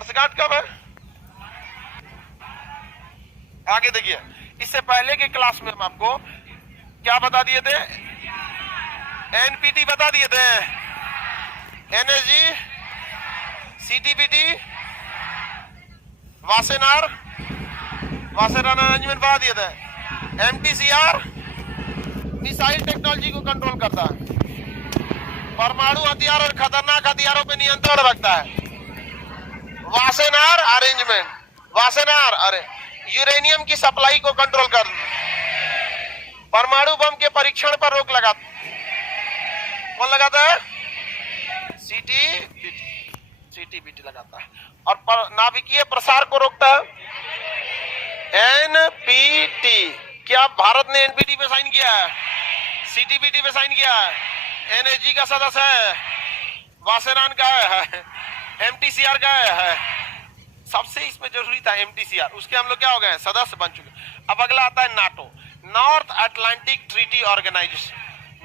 वर्षगांठ कब है? आगे देखिए, इससे पहले के क्लास में हम आपको क्या बता दिए थे? एनपीटी बता दिए थे, एनएसजी, सीटीबीटी, वासेनार अरेंजमेंट बता दिए थे। एमटीसीआर मिसाइल टेक्नोलॉजी को कंट्रोल करता है, परमाणु हथियार और खतरनाक हथियारों पर नियंत्रण रखता है। वासेनार अरेंजमेंट, वासेनार अरे यूरेनियम की सप्लाई को कंट्रोल कर, परमाणु बम के परीक्षण पर रोक लगाता, कौन लगाता है? सीटीबीटी लगाता है। और नाभिकीय प्रसार को रोकता है एनपीटी। क्या भारत ने एनपीटी पे साइन किया है? सीटीबीटी पे साइन किया है? एनएसजी का सदस्य है, वासेनान का है, एमटीसीआर का है। सबसे इसमें जरूरी था एमटीसीआर, उसके हम लोग क्या हो गए? सदस्य बन चुके। अब अगला आता है NATO, North Atlantic Treaty Organization.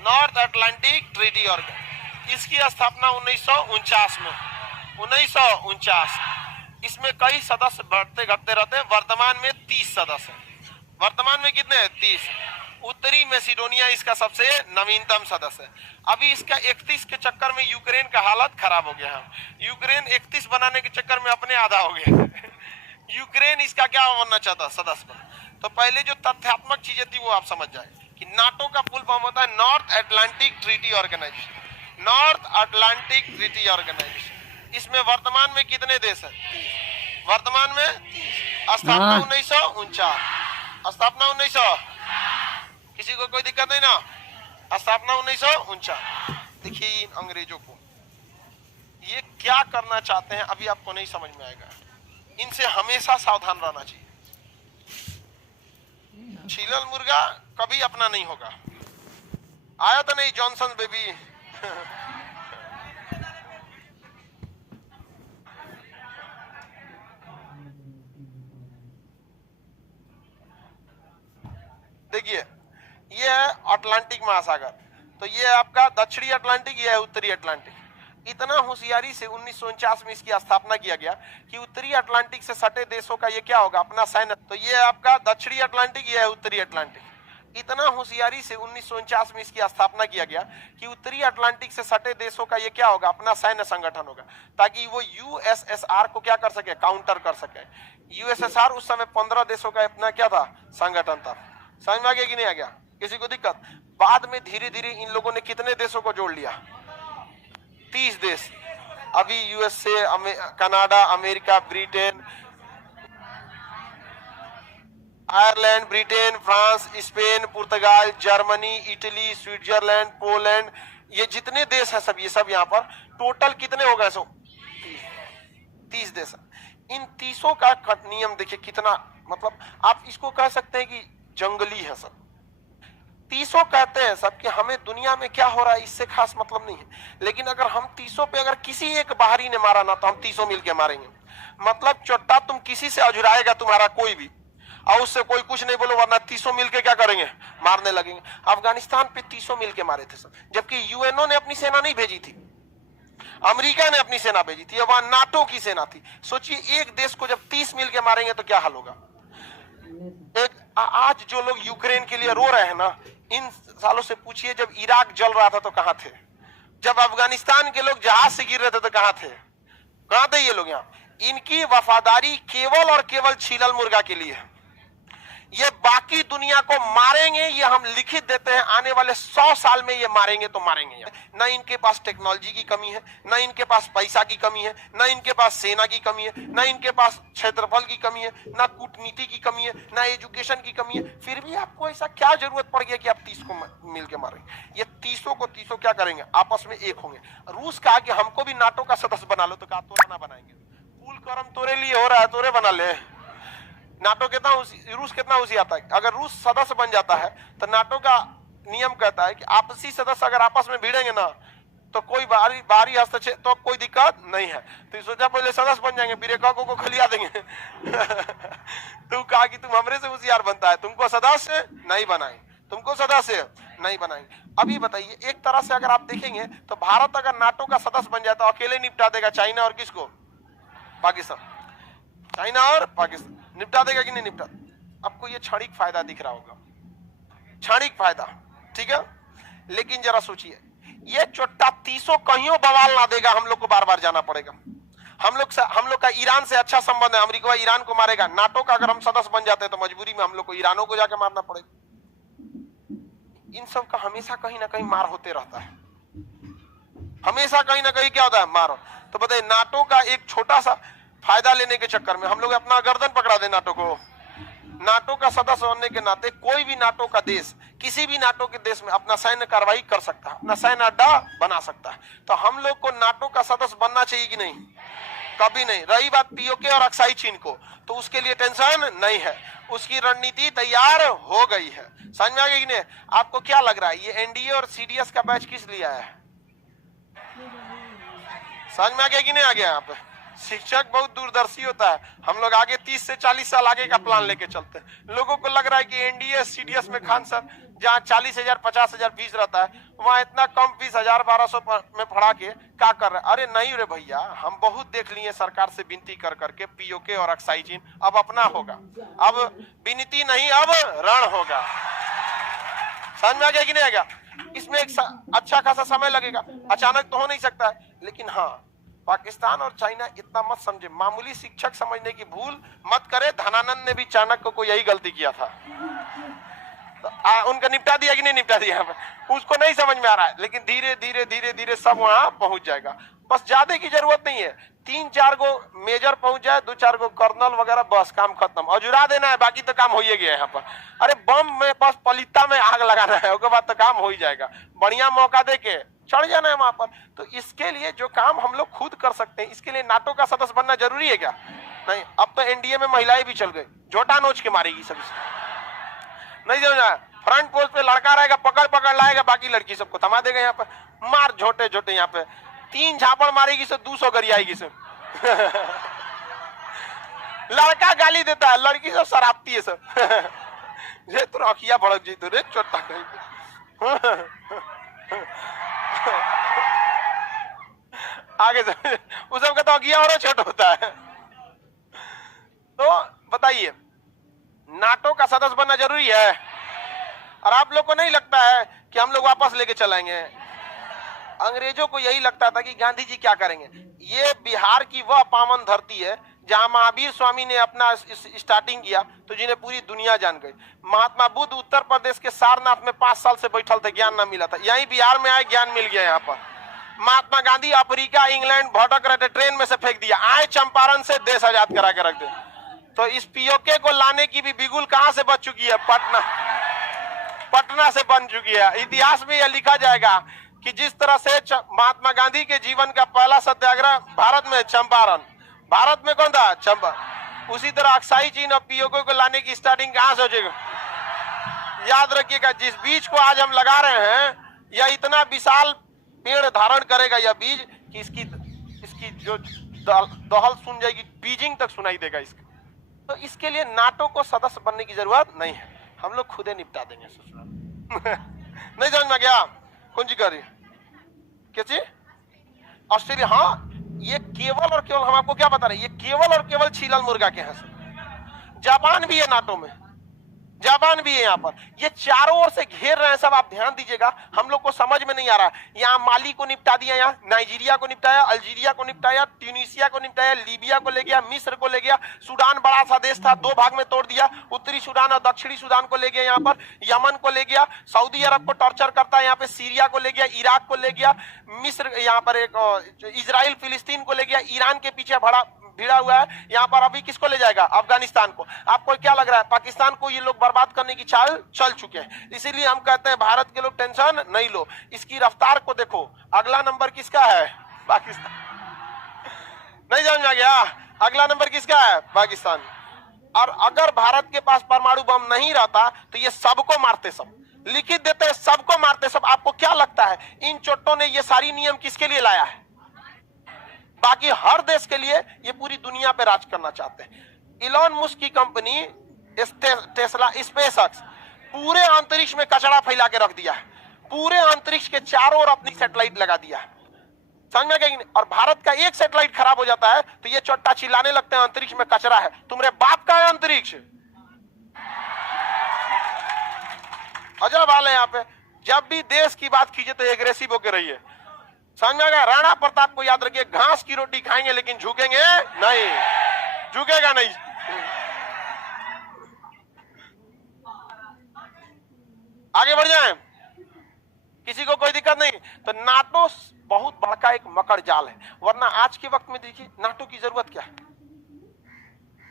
North Atlantic Treaty Organization, इसकी स्थापना 1949 में, 1949। इसमें कई सदस्य बढ़ते घटते रहते हैं। वर्तमान में 30 सदस्य हैं। वर्तमान में कितने हैं? 30। उत्तरी मैसिडोनिया इसका सबसे नवीनतम सदस्य है। अभी इसका 31 के चक्कर में यूक्रेन का हालत खराब हो गया है। यूक्रेन 31 बनाने के चक्कर में अपने आधा हो गया। यूक्रेन इसका क्या बनना चाहता? सदस्य बना। तो पहले जो तथ्यात्मक चीजें थी वो आप समझ जाए कि नाटो का फुल फॉर्म होता है North Atlantic Treaty Organization. North Atlantic Treaty Organization, इसमें वर्तमान में कितने देश हैं? वर्तमान में स्थापना 1949। स्थापना 1900, किसी को कोई दिक्कत नहीं ना? स्थापना 1949। देखिए इन अंग्रेजों को ये क्या करना चाहते हैं अभी आपको नहीं समझ में आएगा। इनसे हमेशा सावधान रहना चाहिए। छीलल मुर्गा कभी अपना नहीं होगा। आया तो नहीं जॉनसन बेबी? देखिए ये है अटलांटिक महासागर, तो ये है आपका दक्षिणी अटलांटिक, ये है उत्तरी अटलांटिक। इतना होशियारी से 1949 में इसकी स्थापना किया गया कि उत्तरी अटलांटिक से सटे देशों का ये क्या होगा? अपना सैन्य। तो ये है आपका दक्षिणी अटलांटिक, ये है उत्तरी अटलांटिक। इतना होशियारी से 1949 में इसकी स्थापना किया गया कि उत्तरी अटलांटिक से सटे देशों का ये क्या होगा? अपना सैन्य संगठन होगा, ताकि वो यूएसएसआर को क्या कर सके? काउंटर कर सके। यूएसएसआर उस समय 15 देशों का अपना क्या था? संगठन था। समझ में आ गया कि नहीं आ गया? किसी को दिक्कत? बाद में धीरे धीरे इन लोगों ने कितने देशों को जोड़ लिया? 30 देश। अभी USA, Canada, America, Britain, Ireland, Britain, France, Spain, पुर्तगाल, जर्मनी, इटली, स्विट्जरलैंड, पोलैंड, ये जितने देश हैं सब, ये सब यहाँ पर टोटल कितने हो गए? 30 देश। इन 30 का नियम देखिए कितना, मतलब आप इसको कह सकते हैं कि जंगली है सब। 30 कहते हैं सब कि हमें दुनिया में क्या हो रहा है इससे खास मतलब नहीं है, लेकिन अगर हम 30 पे अगर किसी एक बाहरी ने मारा ना तो हम 30 मिलके मारेंगे। मतलब चोट्टा तुम किसी से अजुराएगा तुम्हारा कोई भी, और उससे कोई कुछ नहीं बोलो, वरना 30 मिलके क्या करेंगे? मारने लगेंगे। अफगानिस्तान पे 30 मिलके मारे थे सब, जबकि यूएनओ ने अपनी सेना नहीं भेजी थी, अमेरिका ने अपनी सेना भेजी थी, वहां नाटो की सेना थी। सोचिए एक देश को जब 30 मिलके मारेंगे तो क्या हाल होगा। एक आज जो लोग यूक्रेन के लिए रो रहे हैं ना, इन सालों से पूछिए जब इराक जल रहा था तो कहां थे? जब अफगानिस्तान के लोग जहाज से गिर रहे थे तो कहां थे? कहां थे ये लोग? यहाँ इनकी वफादारी केवल और केवल छीलल मुर्गा के लिए है। ये बाकी दुनिया को मारेंगे, ये हम लिखित देते हैं, आने वाले 100 साल में ये मारेंगे तो मारेंगे। ना इनके पास टेक्नोलॉजी की कमी है, ना इनके पास पैसा की कमी है, ना इनके पास सेना की कमी है, ना इनके पास क्षेत्रफल की कमी है, ना कूटनीति की कमी है, ना एजुकेशन की कमी है। फिर भी आपको ऐसा क्या जरूरत पड़ गया कि आप 30 को मिल के मारेंगे? ये 30 क्या करेंगे? आपस में एक होंगे। रूस कहा कि हमको भी नाटो का सदस्य बना लो, तो कहा तोरा ना बनाएंगे। कुल कर्म तोरे लिए हो रहा है, तोरे बना ले। नाटो कितना रूस कितना आता है? अगर रूस सदस्य बन जाता है तो नाटो का नियम कहता है कि आपसी सदस्य अगर आपस में भिड़ेंगे ना तो कोई बाहरी हस्तक्षेप तो कोई दिक्कत नहीं है। तो सोचा पहले सदस्य बन जाएंगे, फिर एक को खलिया देंगे। तू कहा कि तुम हमरे से होशियार बनता है, तुमको सदस्य नहीं बनाएंगे, तुमको सदस्य नहीं बनाएंगे। अभी बताइए, एक तरह से अगर आप देखेंगे तो भारत अगर नाटो का सदस्य बन जाए तो अकेले निपटा देगा चाइना और किसको? पाकिस्तान, चाइना और पाकिस्तान निपटा देगा कि नहीं निपटा? आपको ये क्षणिक फायदा दिख रहा होगा, क्षणिक फायदा, ठीक है। लेकिन जरा सोचिए, ये चोट्टा 30 कहीं बवाल ना देगा, हम लोग को बार बार जाना पड़ेगा। हम लोग का ईरान से अच्छा संबंध है, अमेरिका ईरान को मारेगा। नाटो का अगर हम सदस्य बन जाते हैं तो मजबूरी में हम लोग को ईरानों को जाके मारना पड़ेगा। इन सब का हमेशा कहीं ना कहीं मार होते रहता है, हमेशा कहीं ना कहीं क्या होता है, मार। तो बताइए, नाटो का एक छोटा सा फायदा लेने के चक्कर में हम लोग अपना गर्दन पकड़ा दे नाटो को। नाटो का सदस्य होने के नाते कोई भी नाटो का देश किसी भी नाटो के देश में अपना सैन्य कार्रवाई कर सकता है, अपना सैन्य अड्डा बना सकता है। तो हम लोग को नाटो का सदस्य बनना चाहिए कि नहीं? कभी नहीं। रही बात पीओके और अक्साई चीन को, तो उसके लिए टेंशन नहीं है, उसकी रणनीति तैयार हो गई है। समझ में आ गई कि नहीं? आपको क्या लग रहा है, ये एनडीए और सीडीएस का बैच किस लिए आया है? समझ में आ गया कि नहीं आ गया? यहाँ पे शिक्षक बहुत दूरदर्शी होता है। हम लोग आगे 30 से 40 साल आगे का प्लान लेके चलते हैं। लोगों को लग रहा है कि एनडीए सीडीएस में खान सर जहाँ 40,000 50,000 फीस रहता है, वहां इतना कम फीस 1,000-1,200 में पढ़ा के क्या कर रहे हैं? अरे नहीं रे भैया, हम बहुत देख लिए सरकार से विनती कर करके, पीओके और अक्साई चीन अब अपना होगा। अब विनती नहीं, अब रण होगा। समझ में आ गया कि नहीं आ गया? इसमें एक अच्छा खासा समय लगेगा, अचानक तो हो नहीं सकता है। लेकिन हाँ, पाकिस्तान और चाइना इतना मत समझे, मामूली शिक्षक समझने की भूल मत करे। धनानंद ने भी चाणक्य को यही गलती किया था। तो उनका निपटा दिया कि नहीं निपटा दिया? उसको नहीं समझ में आ रहा है, लेकिन धीरे धीरे धीरे धीरे सब वहां पहुंच जाएगा। बस ज्यादा की जरूरत नहीं है, 3-4 गो मेजर पहुंच जाए, 2-4 गो कर्नल वगैरह, बस काम खत्म। अजुरा देना है, बाकी तो काम हो ही गया यहाँ पर। अरे बम में बस पलीता में आग लगाना है, उसके बाद तो काम हो ही जाएगा। बढ़िया मौका दे के चढ़ जाना है वहां पर। तो इसके लिए जो काम हम लोग खुद कर सकते हैं, इसके लिए नाटो का सदस्य बनना जरूरी है क्या? नहीं। अब तो एनडीए में महिलाएं भी चल गई, झोटा नोच के मारेगी सब। नहीं समझा? फ्रंट पोस्ट पे लड़का रहेगा, पकड़ पकड़ लाएगा, बाकी लड़की सबको थमा देगा। यहाँ पे मार झोटे झोटे, यहाँ पे 3 झापड़ मारेगी से 200 गरियाएगी से। लड़का गाली देता है, लड़की सब शराबती है सब। ये तो अखिया भड़क जी तो रे चोटा कहीं आगे से उस सबका तो अखिया और छोटा होता है। तो बताइए, नाटो का सदस्य बनना जरूरी है? और आप लोग को नहीं लगता है कि हम लोग वापस लेके चलाएंगे? अंग्रेजों को यही लगता था कि गांधी जी क्या करेंगे। ये बिहार की वह पावन धरती है जहां महावीर स्वामी ने अपना स्टार्टिंग किया तो जिन्हें पूरी दुनिया जान गई। महात्मा बुद्ध उत्तर प्रदेश के सारनाथ में 5 साल से बैठल थे, ज्ञान ना मिला था। यही बिहार में आए, ज्ञान मिल गया। यहाँ पर महात्मा गांधी अफ्रीका इंग्लैंड भटक रहे थे, ट्रेन में से फेंक दिया, आए चंपारण से देश आजाद करा के रख दे। तो इस पीओके को लाने की भी बिगुल कहां से बच चुकी है? पटना से बन चुकी है। इतिहास में यह लिखा जाएगा कि जिस तरह से महात्मा गांधी के जीवन का पहला सत्याग्रह भारत में चंपारण, भारत में कौन था? चंपारण। उसी तरह अक्साई चीन और पीओके को लाने की स्टार्टिंग कहां से हो जाएगा? याद रखिएगा, जिस बीज को आज हम लगा रहे हैं, यह इतना विशाल पेड़ धारण करेगा यह बीज कि इसकी जो दहल सुन जाएगी, बीजिंग तक सुनाई देगा इसका। तो इसके लिए नाटो को सदस्य बनने की जरूरत नहीं है, हम लोग खुद ही निपटा देंगे ससुराल। नहीं समझ में गया? कौन सी करिए क्या चीज? ऑस्ट्रेलिया। हाँ, ये केवल और केवल, हम आपको क्या बता रहे हैं, ये केवल और केवल छीलल मुर्गा के हैं। जापान भी है नाटो में, जापान भी है यहाँ पर। ये चारों ओर से घेर रहे हैं सब। आप ध्यान दीजिएगा, हम लोग को समझ में नहीं आ रहा। यहाँ माली को निपटा दिया, यहाँ नाइजीरिया को निपटाया, अल्जीरिया को निपटाया, ट्यूनीसिया को निपटाया, लीबिया को ले गया, मिस्र को ले गया, सूडान बड़ा सा देश था 2 भाग में तोड़ दिया, उत्तरी सूडान और दक्षिणी सूडान को ले गया, यहाँ पर यमन को ले गया, सऊदी अरब को टॉर्चर करता है, यहाँ पे सीरिया को ले गया, इराक को ले गया, मिस्र, यहाँ पर एक इजराइल फिलिस्तीन को ले गया, ईरान के पीछे भिड़ा हुआ है। यहाँ पर अभी किसको ले जाएगा? अफगानिस्तान को। आपको क्या लग रहा है? पाकिस्तान को ये लोग बर्बाद करने की चाल चल चुके हैं। इसीलिए हम कहते हैं भारत के लोग टेंशन नहीं लो। इसकी रफ्तार को देखो, अगला नंबर किसका है? पाकिस्तान। नहीं समझ में आ गया? अगला नंबर किसका है? पाकिस्तान। और अगर भारत के पास परमाणु बम नहीं रहता तो ये सबको मारते, सब लिखित देते, सबको मारते सब। आपको क्या लगता है इन चोटों ने ये सारी नियम किसके लिए लाया है? बाकी हर देश के लिए। ये पूरी दुनिया पे राज करना चाहते हैं। इलॉन मस्क की कंपनी टेस्ला, स्पेसएक्स पूरे अंतरिक्ष में कचरा फैला के रख दिया है। पूरे अंतरिक्ष के चारों ओर अपनी सैटेलाइट लगा दिया है। समझ में गई? और भारत का एक सैटेलाइट खराब हो जाता है तो ये चोट्टा चिल्लाने लगते हैं अंतरिक्ष में कचरा है। तुम्हारे बाप का है अंतरिक्ष। अजब हाल है यहाँ पे। जब भी देश की बात कीजिए तो एग्रेसिव होकर रहिए। समझ में आ गया? राणा प्रताप को याद रखिए, घास की रोटी खाएंगे लेकिन झुकेंगे नहीं, झुकेगा नहीं। आगे बढ़ जाएं, किसी को कोई दिक्कत नहीं। तो नाटो बहुत बड़का एक मकर जाल है, वरना आज के वक्त में देखिए नाटो की जरूरत क्या है?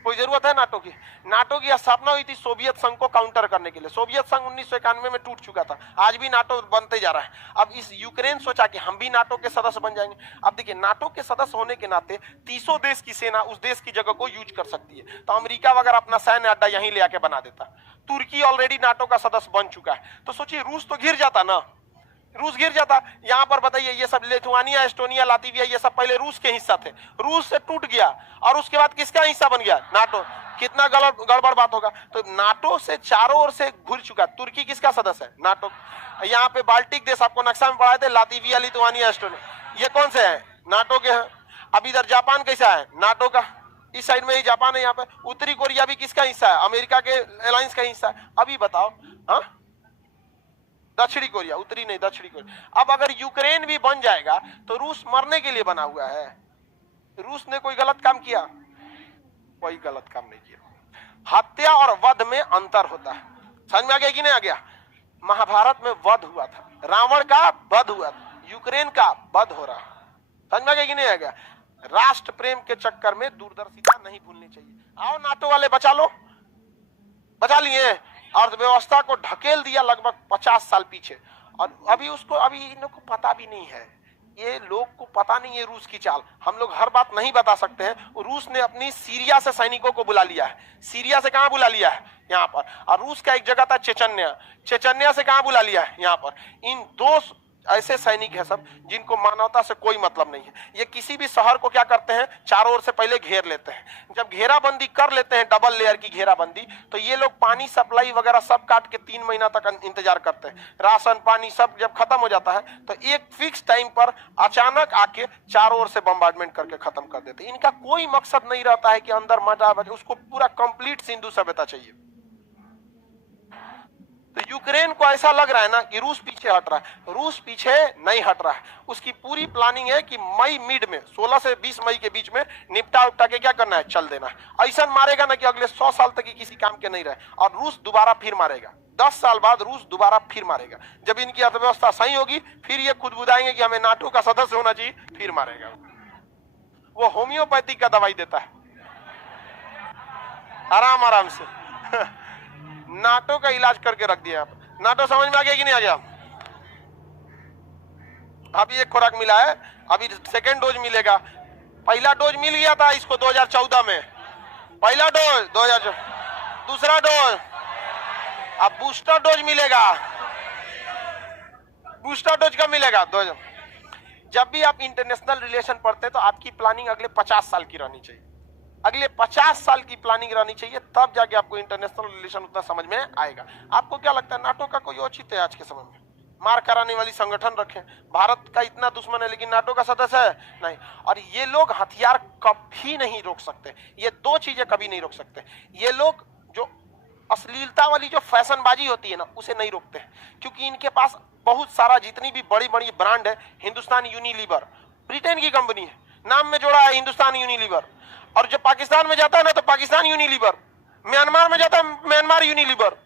कोई जरूरत है नाटो की? नाटो की स्थापना हुई थी सोवियत संघ को काउंटर करने के लिए। सोवियत संघ 1991 में टूट चुका था, आज भी नाटो बनते जा रहा है। अब इस यूक्रेन सोचा कि हम भी नाटो के सदस्य बन जाएंगे। अब देखिए नाटो के सदस्य होने के नाते 30 देश की सेना उस देश की जगह को यूज कर सकती है। तो अमेरिका वगैरह अपना सैन्य अड्डा यहीं ले आके बना देता। तुर्की ऑलरेडी नाटो का सदस्य बन चुका है, तो सोचिए रूस तो घिर जाता ना, रूस गिर जाता। यहां पर बताइए ये सब लिथुआनिया, एस्टोनिया, लातविया ये सब पहले रूस के हिस्सा थे, रूस से टूट गया और उसके बाद किसका हिस्सा बन गया? नाटो। कितना गड़बड़ बात होगा। तो नाटो से चारों ओर से घुर चुका। तुर्की किसका सदस्य है? नाटो। यहाँ पे बाल्टिक देश आपको नक्शा में पढ़ाए थे, लातविया, लिथुआनिया, एस्टोनिया, ये कौन से हैं? नाटो के हैं। अब इधर जापान कैसा है? नाटो का। इस साइड में ही जापान है। यहाँ पे उत्तरी कोरिया भी किसका हिस्सा है? अमेरिका के अलायंस का हिस्सा है। अभी बताओ, हाँ दक्षिणी कोरिया, उत्तरी नहीं दक्षिणी कोरिया। अब अगर यूक्रेन भी बन जाएगा तो रूस मरने के लिए बना हुआ है। रूस ने कोई गलत काम किया? कोई गलत काम नहीं किया। हत्या और वध में अंतर होता है। समझ में आ गया कि नहीं आ गया? महाभारत में वध हुआ था, रावण का वध हुआ था, यूक्रेन का वध हो रहा है। समझ में आ गया कि नहीं आ गया? राष्ट्र प्रेम के चक्कर में दूरदर्शिता नहीं भूलनी चाहिए। आओ नाटो वाले बचा लो, बचा लिए। अर्थव्यवस्था को ढकेल दिया लगभग 50 साल पीछे, और अभी इन लोग को पता भी नहीं है, ये लोग को पता नहीं है रूस की चाल। हम लोग हर बात नहीं बता सकते हैं। रूस ने अपनी सीरिया से सैनिकों को बुला लिया है। सीरिया से कहां बुला लिया है? यहाँ पर। और रूस का एक जगह था चेचन्या, चेचन्या से कहां बुला लिया है? यहाँ पर। इन दो ऐसे सैनिक है सब जिनको मानवता से कोई मतलब नहीं है। ये किसी भी शहर को क्या करते हैं? चारों ओर से पहले घेर लेते हैं। जब घेराबंदी कर लेते हैं, डबल लेयर की घेराबंदी, तो ये लोग पानी सप्लाई वगैरह सब काट के 3 महीना तक इंतजार करते हैं। राशन पानी सब जब खत्म हो जाता है तो एक फिक्स टाइम पर अचानक आके चारों ओर से बम्बार्डमेंट करके खत्म कर देते हैं। इनका कोई मकसद नहीं रहता है कि अंदर मजा बचे, उसको पूरा कंप्लीट सिंधु सभ्यता चाहिए। तो यूक्रेन को ऐसा लग रहा है ना कि रूस पीछे हट रहा है। रूस पीछे नहीं हट रहा है। उसकी पूरी प्लानिंग है कि मई मिड में 16 से 20 मई के बीच में निपटा उपटा के क्या करना है? चल देना है। ऐसा मारेगा ना कि अगले 100 साल तक ही किसी काम के नहीं रहे, और रूस दोबारा फिर मारेगा। 10 साल बाद रूस दोबारा फिर मारेगा। जब इनकी अर्थव्यवस्था सही होगी फिर ये खुद बुदाएंगे कि हमें नाटो का सदस्य होना चाहिए, फिर मारेगा। वो होम्योपैथिक का दवाई देता है, आराम आराम से नाटो का इलाज करके रख दिया। आप नाटो समझ में आ गया कि नहीं आ गया? अभी एक खुराक मिला है, अभी सेकेंड डोज मिलेगा। पहला डोज मिल गया था इसको 2014 में, पहला डोज 2014, दूसरा डोज, अब बूस्टर डोज मिलेगा। बूस्टर डोज कब मिलेगा? 2000। जब भी आप इंटरनेशनल रिलेशन पढ़ते हैं तो आपकी प्लानिंग अगले 50 साल की रहनी चाहिए। अगले 50 साल की प्लानिंग रहनी चाहिए, तब जाके आपको इंटरनेशनल रिलेशन उतना समझ में आएगा। आपको क्या लगता है नाटो का कोई औचित्य है आज के समय में? मार कराने वाली संगठन रखे, भारत का इतना दुश्मन है लेकिन नाटो का सदस्य है नहीं। और ये लोग हथियार कभी नहीं रोक सकते, ये दो चीजें कभी नहीं रोक सकते। ये लोग जो अश्लीलता वाली जो फैशनबाजी होती है ना, उसे नहीं रोकते हैं, क्योंकि इनके पास बहुत सारा जितनी भी बड़ी बड़ी ब्रांड है। हिंदुस्तान यूनिलीवर ब्रिटेन की कंपनी है, नाम में जोड़ा है हिंदुस्तान यूनिलीवर। और जब पाकिस्तान में जाता है ना तो पाकिस्तान यूनिलीवर, म्यांमार में जाता है म्यांमार यूनिलीवर,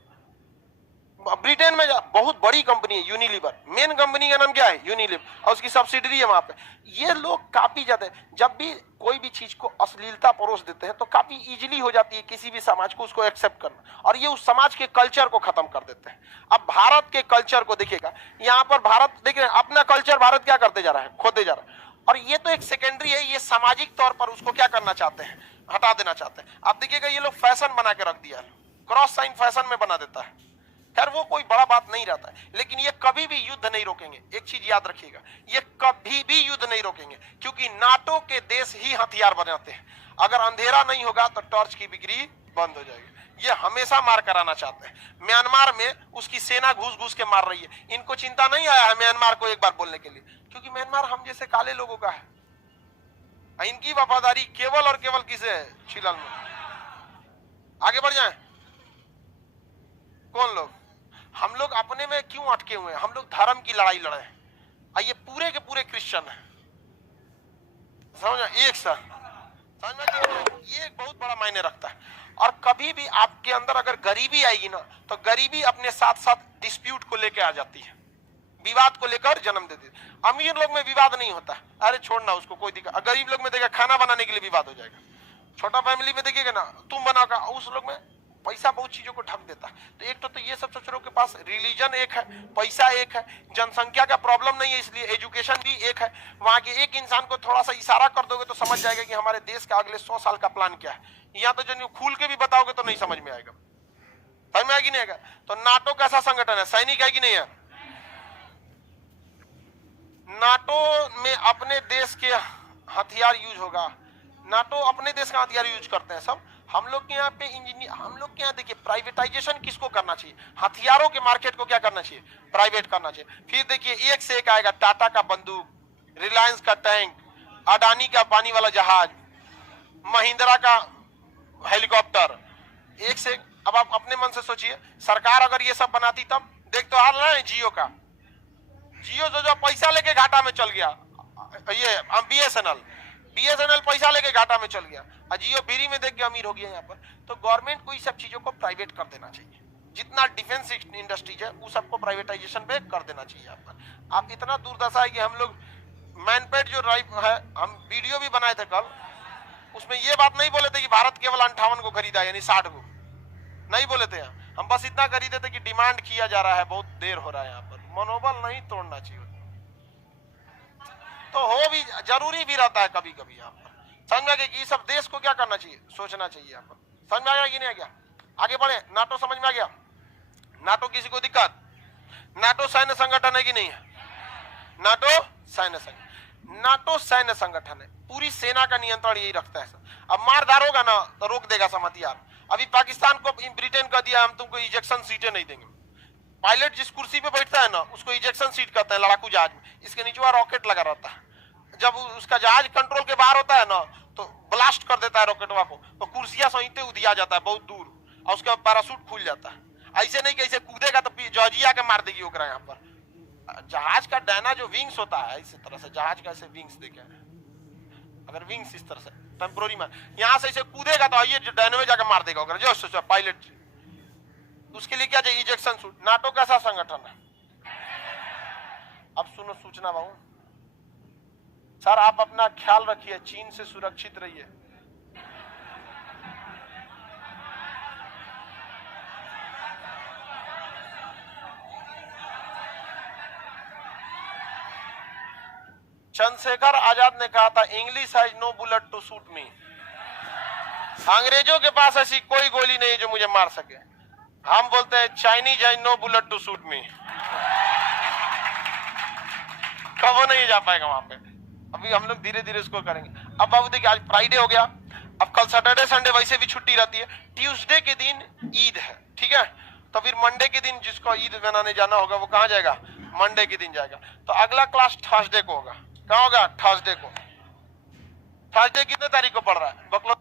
ब्रिटेन में बहुत बड़ी कंपनी है यूनिलीवर। मेन कंपनी का नाम क्या है? यूनिलीवर, और उसकी सब्सिडरी है वहां पे। ये लोग काफी ज्यादा, जब भी कोई भी चीज को अश्लीलता परोस देते हैं तो काफी इजीली हो जाती है किसी भी समाज को उसको एक्सेप्ट करना, और ये उस समाज के कल्चर को खत्म कर देते हैं। अब भारत के कल्चर को देखिएगा, यहाँ पर भारत देखिए अपना कल्चर भारत क्या करते जा रहा है? खोते जा रहा है। और ये तो एक सेकेंडरी है, ये सामाजिक तौर पर उसको क्या करना चाहते हैं? हटा देना चाहते हैं। आप देखिएगा ये लोग फैशन बना के रख दिया है, क्रॉस साइन फैशन में बना देता है। खैर वो कोई बड़ा बात नहीं रहता है, लेकिन ये कभी भी युद्ध नहीं रोकेंगे। एक चीज याद रखिएगा, ये कभी भी युद्ध नहीं रोकेंगे, क्योंकि नाटो के देश ही हथियार बनाते हैं। अगर अंधेरा नहीं होगा तो टॉर्च की बिक्री बंद हो जाएगी। ये हमेशा मार कराना चाहते हैं। म्यांमार में उसकी सेना घुस घुस के मार रही है, इनको चिंता नहीं आया है म्यांमार को एक बार बोलने के लिए, क्योंकि म्यांमार हम जैसे काले लोगों का है। इनकी वफादारी केवल और केवल किसे है? छिलल में। आगे बढ़ जाए। कौन लोग? हम लोग अपने में क्यों अटके हुए हैं? हम लोग धर्म की लड़ाई लड़े हैं, ये पूरे के पूरे क्रिश्चियन है, समझ एक साथ समझ में, ये एक बहुत बड़ा मायने रखता है। और कभी भी आपके अंदर अगर गरीबी आएगी ना, तो गरीबी अपने साथ साथ डिस्प्यूट को लेकर आ जाती है, विवाद को लेकर जन्म देती है। अमीर लोग में विवाद नहीं होता, अरे छोड़ना उसको, कोई दिक्कत। गरीब लोग में देखिए खाना बनाने के लिए विवाद हो जाएगा, छोटा फैमिली में देखिएगा ना तुम बनाओगा, उस लोग में पैसा बहुत चीजों को ढक देता है। तो एक तो ये सब सोचो के पास रिलीजन एक है, पैसा एक है, जनसंख्या का प्रॉब्लम नहीं है, इसलिए एजुकेशन भी एक है। वहां के एक इंसान को थोड़ा सा इशारा कर दोगे तो समझ जाएगा कि हमारे देश का अगले 100 साल का प्लान क्या है। यहाँ तो जो खुल के भी बताओगे तो नहीं समझ में आएगा, समझ में आएगी नहीं आएगा। तो नाटो कैसा संगठन है? सैनिक है कि नहीं है? नाटो में अपने देश के हथियार यूज होगा, नाटो अपने देश का हथियार यूज करते हैं सब। हम लोग के यहाँ पे इंजीनियर, हम लोग के यहाँ देखिए प्राइवेटाइजेशन किसको करना चाहिए? हथियारों के मार्केट को क्या करना चाहिए? प्राइवेट करना चाहिए। फिर देखिए एक से एक आएगा, टाटा का बंदूक, रिलायंस का टैंक, अडानी का पानी वाला जहाज, महिंद्रा का हेलीकॉप्टर, एक से एक। अब आप अपने मन से सोचिए, सरकार अगर ये सब बनाती तब। देख तो हाल रहा है जियो का, जियो जो पैसा लेके घाटा में चल गया, ये बीएसएनएल पैसा लेके घाटा में चल गया, और जियो बीरी में देख के अमीर हो गया यहाँ पर। तो गवर्नमेंट को ये सब चीजों को प्राइवेट कर देना चाहिए, जितना डिफेंस इंडस्ट्रीज है वो सबको प्राइवेटाइजेशन पे कर देना चाहिए यहाँ पर। आप इतना दुर्दशा है कि हम लोग मैनपेट जो राइफ है, हम वीडियो भी बनाए थे कल, उसमें ये बात नहीं बोले थे कि भारत केवल 58 को खरीदा, यानी 60 को नहीं बोले थे। हम बस इतना खरीदे थे कि डिमांड किया जा रहा है, बहुत देर हो रहा है यहाँ पर। मनोबल नहीं तोड़ना चाहिए, तो हो भी जरूरी भी रहता है कभी कभी यहाँ पर। समझ में आ गया कि सब देश को क्या करना चाहिए, सोचना चाहिए यहाँ पर। समझ में आ गया कि नहीं आ गया? आगे बढ़े। नाटो समझ में आ गया? नाटो किसी को दिक्कत? नाटो सैन्य संगठन है कि नहीं है? नाटो सैन्य संगठन, नाटो सैन्य संगठन है, पूरी सेना का नियंत्रण यही रखता है। अब मारदार होगा ना तो रोक देगा सब हथियार। अभी पाकिस्तान को ब्रिटेन का दिया, हम तुमको इजेक्शन सीटें नहीं देंगे। पायलट जिस कुर्सी पे बैठता है ना, उसको इजेक्शन सीट कहते हैं लड़ाकू जहाज में। इसके नीचे रॉकेट लगा रहता है, जब उसका जहाज कंट्रोल के बाहर होता है ना तो ब्लास्ट कर देता है रॉकेटवा को, तो कुर्सियां सहित उदिया जाता है बहुत दूर, और उसका पैराशूट खुल जाता है। ऐसे नहीं कि ऐसे कूदेगा तो जॉर्जिया के मार देगी ओकरा। यहाँ पर जहाज का डायना जो विंग्स होता है, इस तरह से जहाज का ऐसे विंग्स देखे, अगर विंग्स इस तरह से टेम्पोररी मार, यहाँ से ऐसे कूदेगा तो ये डायनो में जाकर मार देगा जो पायलट। उसके लिए क्या चाहिए? Ejection suit. नाटो कैसा संगठन है? अब सुनो सूचना बाबू सर, आप अपना ख्याल रखिए, चीन से सुरक्षित रहिए। चंद्रशेखर आजाद ने कहा था, English has no bullet to shoot me. अंग्रेजों के पास ऐसी कोई गोली नहीं जो मुझे मार सके। हम बोलते हैं Chinese has no bullet to shoot me. कब वो नहीं जा पाएगा वहां पे। अभी हम लोग धीरे धीरे इसको करेंगे। अब बाबू देखिए, आज फ्राइडे हो गया, अब कल सैटरडे संडे वैसे भी छुट्टी रहती है, ट्यूसडे के दिन ईद है, ठीक है? तो फिर मंडे के दिन जिसको ईद मनाने जाना होगा वो कहाँ जाएगा? मंडे के दिन जाएगा। तो अगला क्लास थर्सडे को होगा। कहाँ होगा? थर्सडे को। थर्सडे कितने तारीख को पड़ रहा है? बकलो